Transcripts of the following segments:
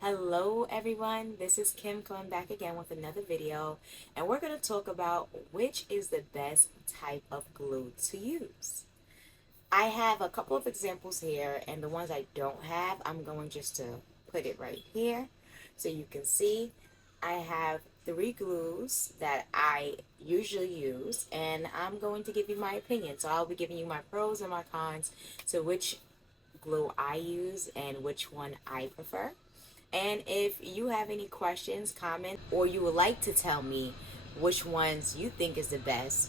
Hello everyone, this is Kim coming back again with another video, and we're going to talk about which is the best type of glue to use. I have a couple of examples here, and the ones I don't have, I'm going just to put it right here so you can see. I have three glues that I usually use, and I'm going to give you my opinion. So I'll be giving you my pros and my cons to which glue I use and which one I prefer. And if you have any questions, comments, or you would like to tell me which ones you think is the best,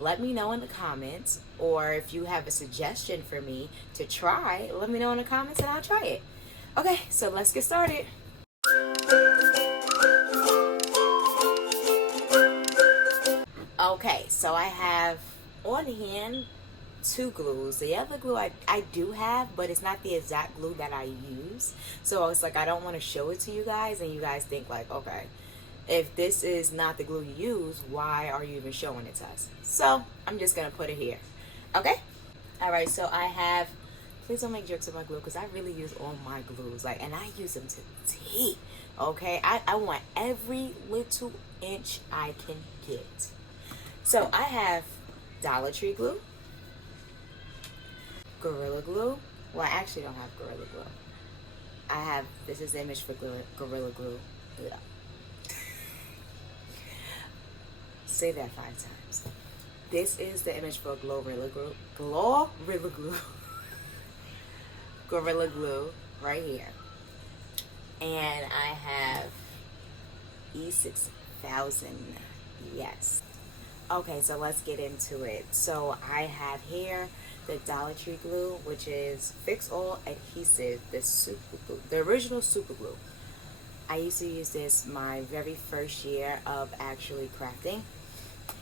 let me know in the comments. Or if you have a suggestion for me to try, let me know in the comments and I'll try it. Okay, so let's get started. Okay, so I have on hand two glues. The other glue I do have, but it's not the exact glue that I use. So it's like I don't want to show it to you guys and you guys think like, okay, if this is not the glue you use, why are you even showing it to us? So I'm just gonna put it here. Okay? Alright, so I have, please don't make jokes of my glue because I really use all my glues, like, and I use them to the T. Okay? I want every little inch I can get. So I have Dollar Tree glue, Gorilla Glue. Well, I actually don't have Gorilla Glue. I have, this is the image for Gorilla Glue. Yeah. Say that 5 times. This is the image for Gorilla Glue. Gorilla Glue. Gorilla Glue right here. And I have E6000. Yes. Okay, so let's get into it. So I have here the Dollar Tree glue, which is Fix All Adhesive, the super glue, the original super glue. I used to use this my very first year of actually crafting.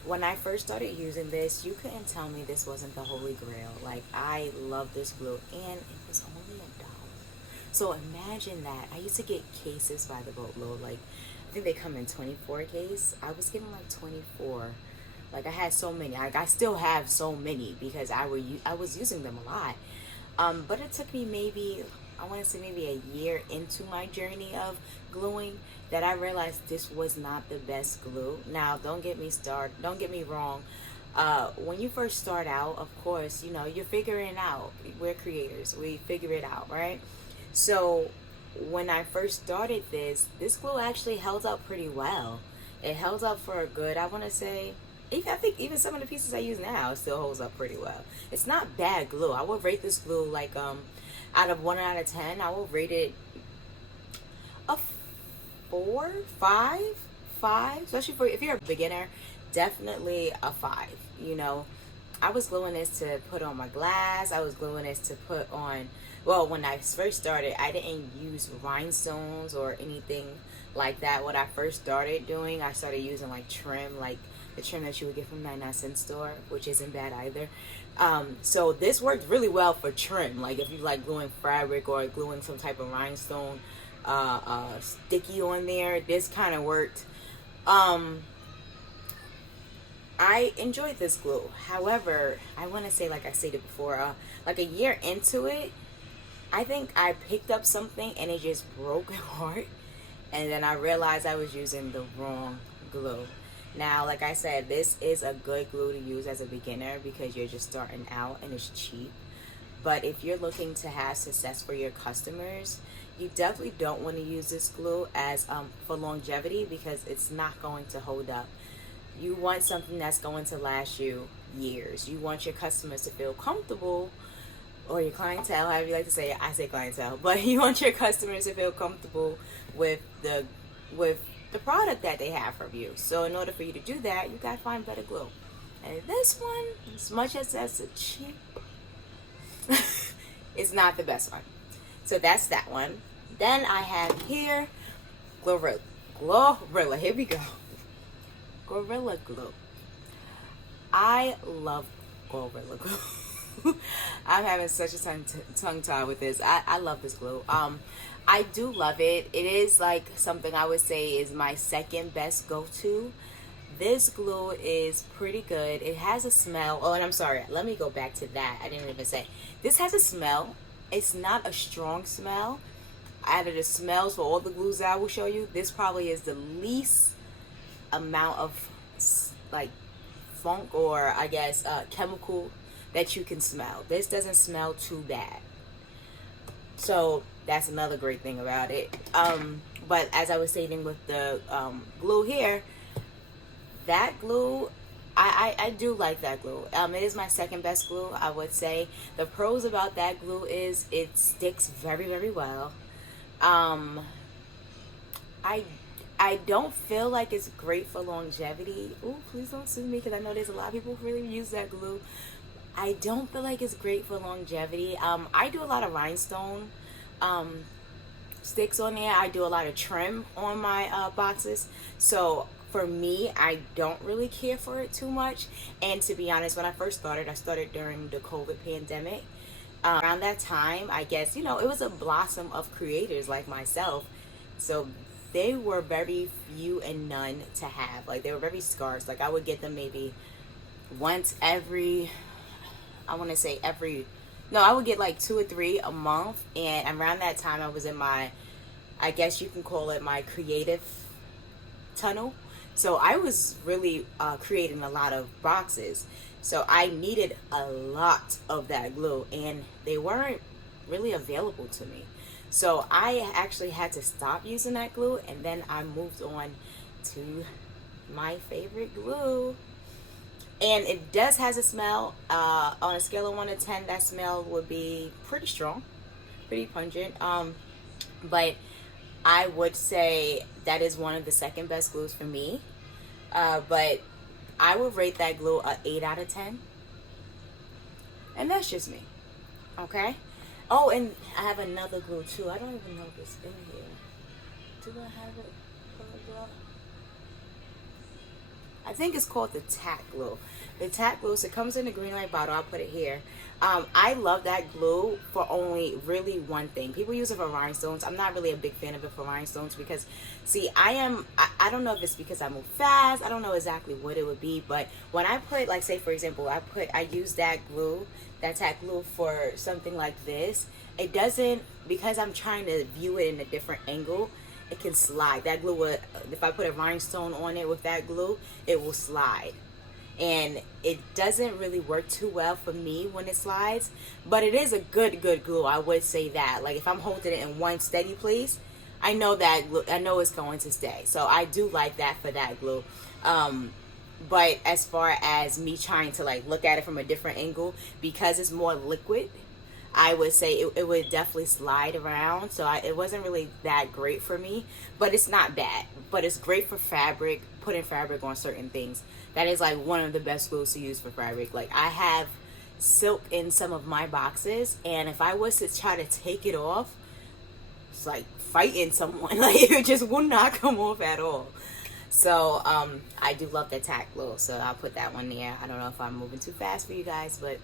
When I first started using this, you couldn't tell me this wasn't the holy grail. Like, I love this glue, and it was only $1. So imagine that. I used to get cases by the boatload. Like, I think they come in 24 case. I was getting like 24. Like, I had so many. I still have so many because I was using them a lot. But it took me maybe, I want to say maybe a year into my journey of gluing that I realized this was not the best glue. Now, don't get me wrong. When you first start out, of course, you know, you're figuring it out. We're creators. We figure it out, right? So when I first started this glue actually held up pretty well. It held up for a good, I want to say, I think even some of the pieces I use now, it still holds up pretty well. It's not bad glue. I would rate this glue like out of 1 out of 10, I will rate it a 4, 5, especially for if you're a beginner, definitely a 5. You know, I was gluing this to put on my glass. I was gluing this to put on, well, when I first started, I didn't use rhinestones or anything like that. What I first started doing, I started using like trim, like the trim that you would get from 99-cent store, which isn't bad either. So this worked really well for trim. Like if you like gluing fabric or gluing some type of rhinestone sticky on there, this kind of worked. I enjoyed this glue. However, I want to say, like I stated before, like a year into it, I think I picked up something and it just broke my heart. And then I realized I was using the wrong glue. Now, like I said, this is a good glue to use as a beginner because you're just starting out and it's cheap. But if you're looking to have success for your customers, you definitely don't want to use this glue as for longevity because it's not going to hold up. You want something that's going to last you years. You want your customers to feel comfortable, or your clientele, however you like to say it. I say clientele, but you want your customers to feel comfortable with the product that they have from you. So in order for you to do that, you gotta find better glue. And this one, as much as that's a cheap, it's not the best one. So that's that one. Then I have here Gorilla. Here we go. Gorilla Glue. I love Gorilla Glue. I'm having such a tongue tie with this. I love this glue. I do love it. It is like something I would say is my second best go-to. This glue is pretty good. It has a smell. Oh, and I'm sorry. Let me go back to that. I didn't even say. This has a smell. It's not a strong smell. out of the smells for all the glues that I will show you, this probably is the least amount of like funk, or I guess chemical that you can smell. This doesn't smell too bad, so that's another great thing about it. But as I was stating with the glue here, that glue, I do like that glue. It is my second best glue, I would say. The pros about that glue is it sticks very, very well. I don't feel like it's great for longevity. Ooh, please don't sue me, because I know there's a lot of people who really use that glue. I don't feel like it's great for longevity. I do a lot of rhinestone sticks on there. I do a lot of trim on my boxes. So for me, I don't really care for it too much. And to be honest, when I first started, I started during the COVID pandemic. Around that time, I guess, it was a blossom of creators like myself. So they were very few and none to have. Like, they were very scarce. Like, I would get them maybe once every, I want to say I would get like 2 or 3 a month. And around that time, I was in my, I guess you can call it my creative tunnel. So I was really creating a lot of boxes. So I needed a lot of that glue, and they weren't really available to me. So I actually had to stop using that glue, and then I moved on to my favorite glue. And it does has a smell. On a scale of 1 to 10, that smell would be pretty strong, pretty pungent. But I would say that is one of the second best glues for me. But I would rate that glue a 8 out of 10. And that's just me. Okay? Oh, and I have another glue too. I don't even know if it's in here. Do I have it? I think it's called the tack glue. The tack glue, so it comes in a green light bottle. I'll put it here. I love that glue for only really one thing. People use it for rhinestones. I'm not really a big fan of it for rhinestones because, see, I don't know if it's because I move fast. I don't know exactly what it would be, but when I put, like, say for example, I use that glue, that tack glue for something like this. It doesn't, because I'm trying to view it in a different angle, it can slide. That glue would, if I put a rhinestone on it with that glue, it will slide. And it doesn't really work too well for me when it slides, but it is a good glue. I would say that. Like, if I'm holding it in one steady place, I know that glue, I know it's going to stay. So I do like that for that glue. But as far as me trying to like look at it from a different angle, because it's more liquid, I would say it would definitely slide around. So it wasn't really that great for me, but it's not bad. But it's great for fabric, putting fabric on certain things. That is like one of the best glues to use for fabric. Like, I have silk in some of my boxes, and if I was to try to take it off, it's like fighting someone. Like, it just would not come off at all. So I do love the tack glue, so I'll put that one there. I don't know if I'm moving too fast for you guys, but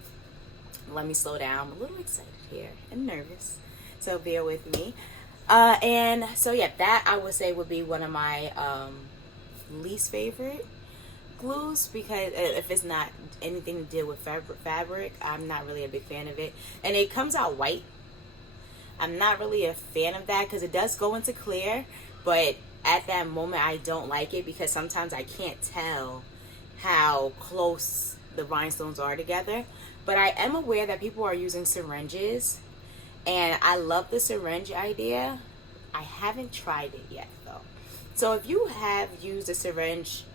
let me slow down. I'm a little excited here and nervous, so bear with me. And so yeah, that I would say would be one of my least favorite glues, because if it's not anything to deal with fabric, I'm not really a big fan of it. And it comes out white. I'm not really a fan of that because it does go into clear, but at that moment I don't like it because sometimes I can't tell how close the rhinestones are together. But I am aware that people are using syringes, and I love the syringe idea. I haven't tried it yet though. So if you have used a syringe,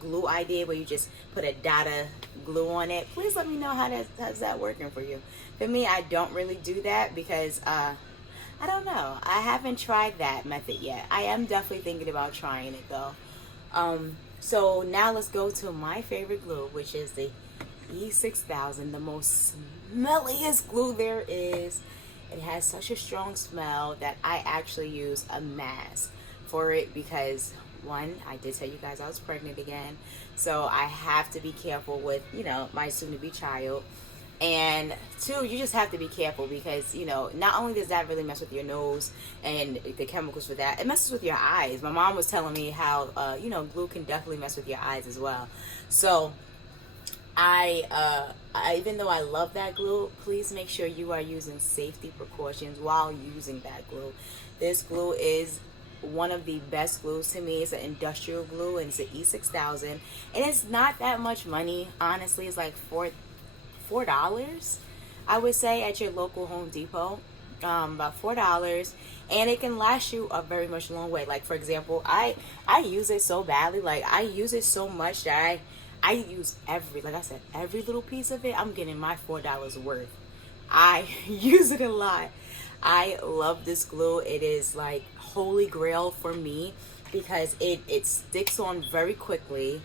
glue idea where you just put a dot of glue on it, please let me know how's that working for you. For me, I don't really do that because I don't know. I haven't tried that method yet. I am definitely thinking about trying it though. So now let's go to my favorite glue, which is the E6000, the most smelliest glue there is. It has such a strong smell that I actually use a mask for it because, one, I did tell you guys I was pregnant again, so I have to be careful with, my soon-to-be child. And two, you just have to be careful because, not only does that really mess with your nose and the chemicals for that, it messes with your eyes. My mom was telling me how, glue can definitely mess with your eyes as well. So I even though I love that glue, please make sure you are using safety precautions while using that glue. This glue is one of the best glues to me. It's an industrial glue, and it's an E6000, and it's not that much money. Honestly, it's like $4, I would say, at your local Home Depot. About $4, and it can last you a very much long way. Like, for example, I use it so badly. Like, I use it so much that I use like I said, every little piece of it. I'm getting my $4 worth. I use it a lot. I love this glue. It is like holy grail for me because it sticks on very quickly.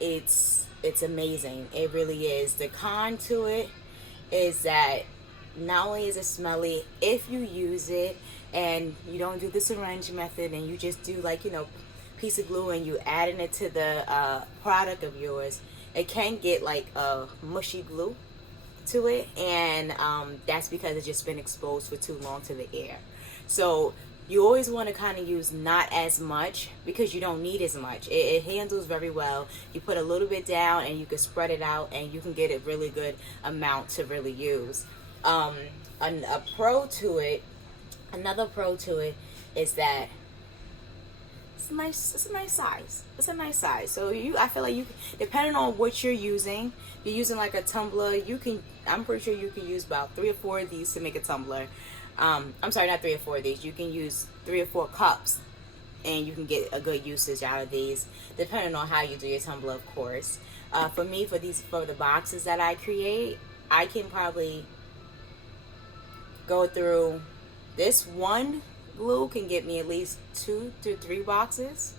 It's amazing. It really is. The con to it is that not only is it smelly, if you use it and you don't do the syringe method and you just do, like, you know, piece of glue and you adding it to the product of yours, it can get like a mushy glue to it, and that's because it's just been exposed for too long to the air. So you always want to kind of use not as much because you don't need as much. It handles very well. You put a little bit down and you can spread it out and you can get a really good amount to really use. Another pro to it is that it's nice. It's a nice size. It's a nice size. So I feel like you, depending on what you're using, if you're using like a tumbler, I'm pretty sure you can use about 3 or 4 of these to make a tumbler. I'm sorry, not 3 or 4 of these. You can use 3 or 4 cups, and you can get a good usage out of these, depending on how you do your tumbler, of course. For me, for the boxes that I create, I can probably go through this one glue can get me at least 2 to 3 boxes.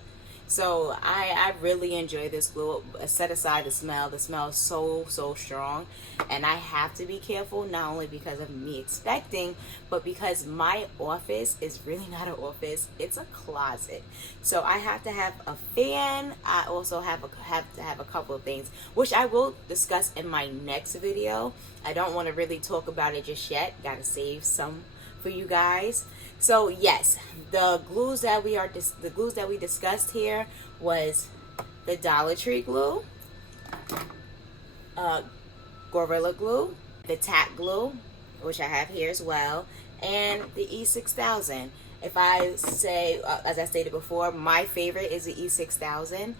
So I really enjoy this glue. Set aside the smell. The smell is so strong, and I have to be careful, not only because of me expecting, but because my office is really not an office. It's a closet. So I have to have a fan. I also have to have a couple of things, which I will discuss in my next video. I don't want to really talk about it just yet. Gotta save some for you guys. So yes, the glues that we discussed here was the Dollar Tree glue, Gorilla Glue, the tack glue, which I have here as well, and the E6000. If I say, as I stated before, my favorite is the E6000.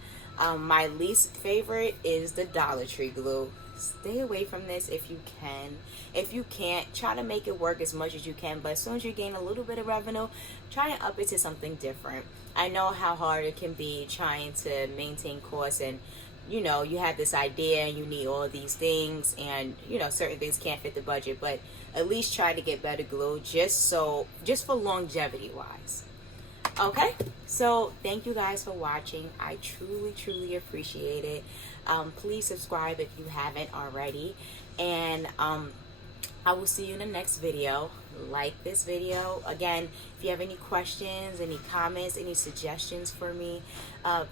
My least favorite is the Dollar Tree glue. Stay away from this if you can. If you can't, try to make it work as much as you can, but as soon as you gain a little bit of revenue, try and up it to something different. I know how hard it can be trying to maintain costs, and you know, you have this idea and you need all of these things, and you know, certain things can't fit the budget, but at least try to get better glue just for longevity wise. Okay, so thank you guys for watching. I truly appreciate it. Please subscribe if you haven't already, and I will see you in the next video. Like this video. Again, if you have any questions, any comments, any suggestions for me,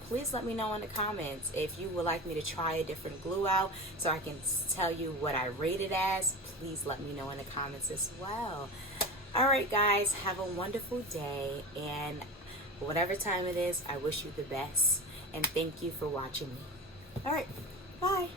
please let me know in the comments. If you would like me to try a different glue out so I can tell you what I rate it as, please let me know in the comments as well. Alright guys, have a wonderful day, and whatever time it is, I wish you the best, and thank you for watching me. Alright, bye.